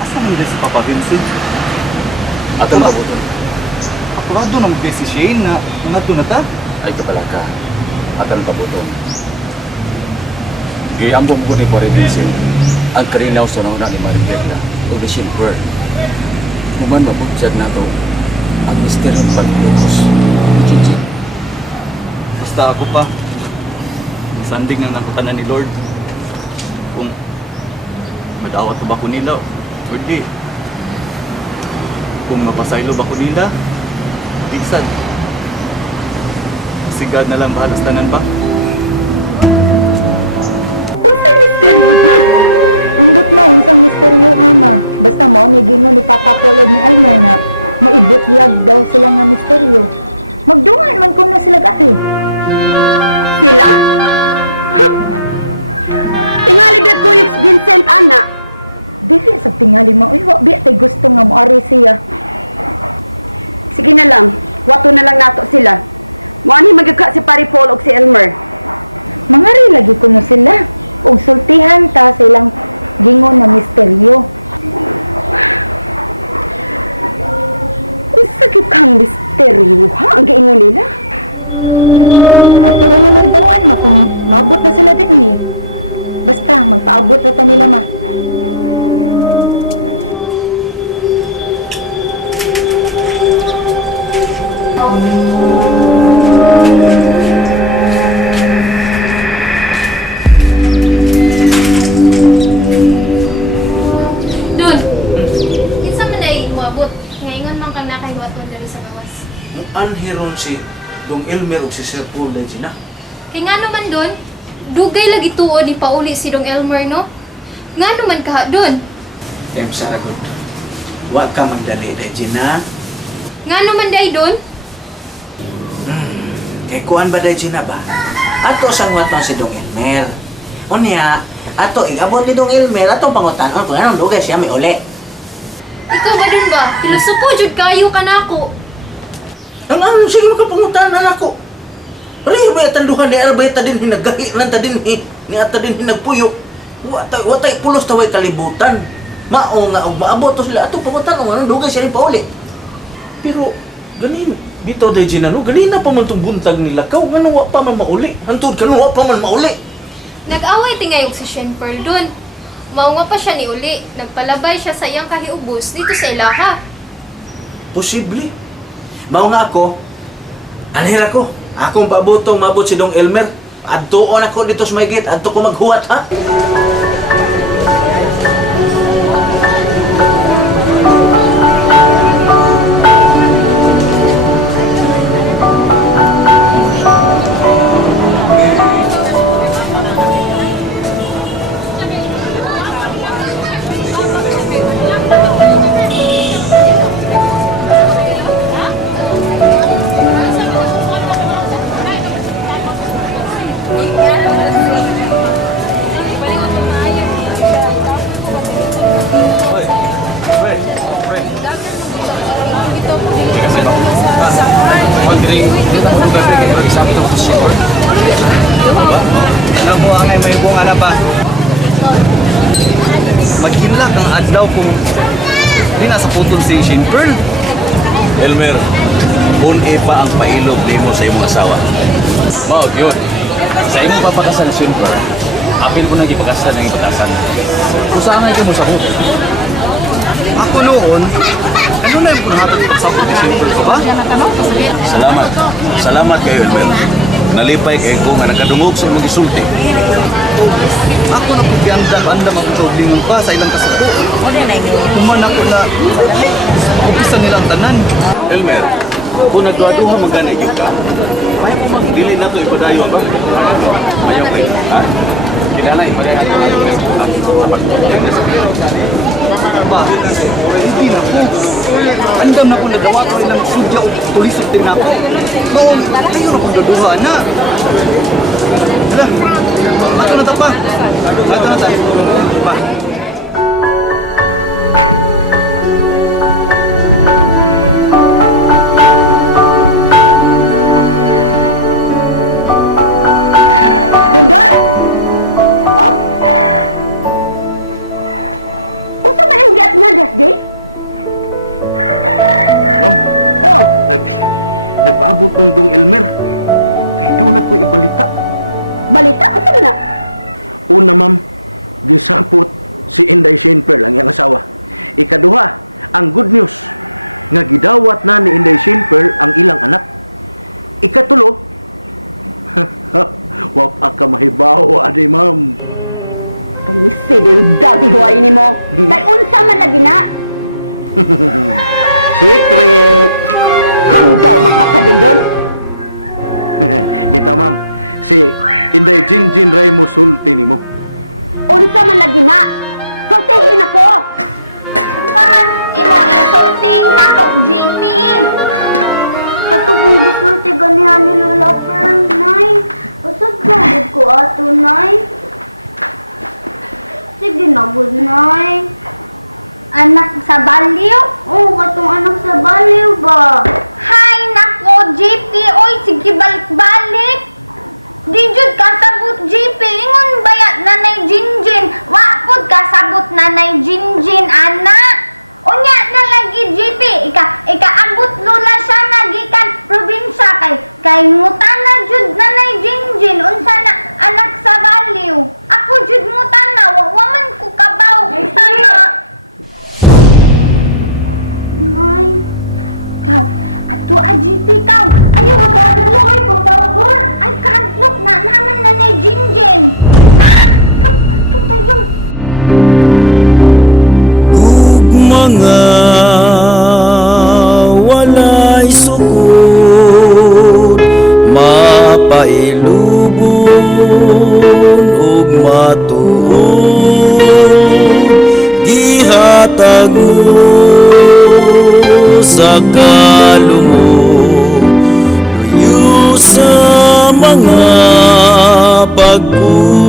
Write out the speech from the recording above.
Asa man si Papa Vincent? Atong pabuton. Apurado ng si Shane na nangato na ta? Ay kapala ka. Atong pabuton. Giyambong ko ni Pare Vincent ang karinaw sa nauna ni Maribela o ni Silver. Human mabutyag na to ang misteryong paglutos ni Chichi. Basta ako pa. Sanding na nakutanan ni Lord. Kung madawat ba ko nila o di. Kung mapasaylo ba ko nila, bisan. Si God na lang bahala sa tanan ba? Anhiron si Dong Elmer o si Sir Paul na na. Kaya nga naman doon, dugay lagi tuon ni pauli si Dong Elmer, no? Nga naman ka doon. Saragot. Wa ka magdali na na. Nga naman day doon. Kay kuan ba na ba? Ato sang waton si Dong Elmer. Unya, ato igabot ni Dong Elmer, ato pangutan-on kung anong dugay siya may uli. Ikaw ba dun ba? Pilosopo, jud kayo ka na ako. Ang ano, sige makapangutan na ako. Riyo ba tanduhan ni Arbay ta din hinagahi lang ta din ni ata din hinagpuyo. Watay pulos taway kalibutan. Mao nga og maabot to sila ato pangutan ang anong dugay siya rin pauli. Pero ganin bitaw day ginano ganina pa man tong buntag nila kaw ngano wa pa man mauli. Hantud ka wa pa man mauli. Nag-away tingayog si Shen Pearl dun. Mao nga pa siya ni uli. Nagpalabay siya sa iyang kahiubos dito sa ilaha. Posible. Mao nga ako, anhira ko. Akong pabutong mabot si Dong Elmer. Adtuon ako dito sa may gate. Adto ko maghuwat, ha? Alam mo, angay may bunga na pa. Maghilak ang adlaw kung di nasa putol si Shane Pearl. Elmer, pun-e pa ang pailog nimo sa imong asawa. Mao yun. Sa imong papakasan na Silver, apil ko nang ipakasan ng ipatasan. Usahay ka mo sa buto. Ako noon, ano na yung punhatag pagsapot ni Shane Pearl ko ba? Salamat. Salamat kayo, Elmer. Nalipay kay ko nga nakadungog sa imong gisulti. Ako na pagbiandam-andam ang problemang pa sa ilang kasuko. Kuman ako na umpisa nilang tanan. Elmer, kung nagduha magana yung ka, may mo magdili na ito ipadayon ba? Mayaw kayo, ha? Kinala, ipadayon natin. Ba, hindi na po. Andam na po nagawa ko ilang sudya o tulisod din ako. Noon, kayo na pong daduha na. Hala, ato na ta pa. Ato na ta. Pa. pailubon ug matuod gihatag mo sa kalumog luyo sa mga pagkulang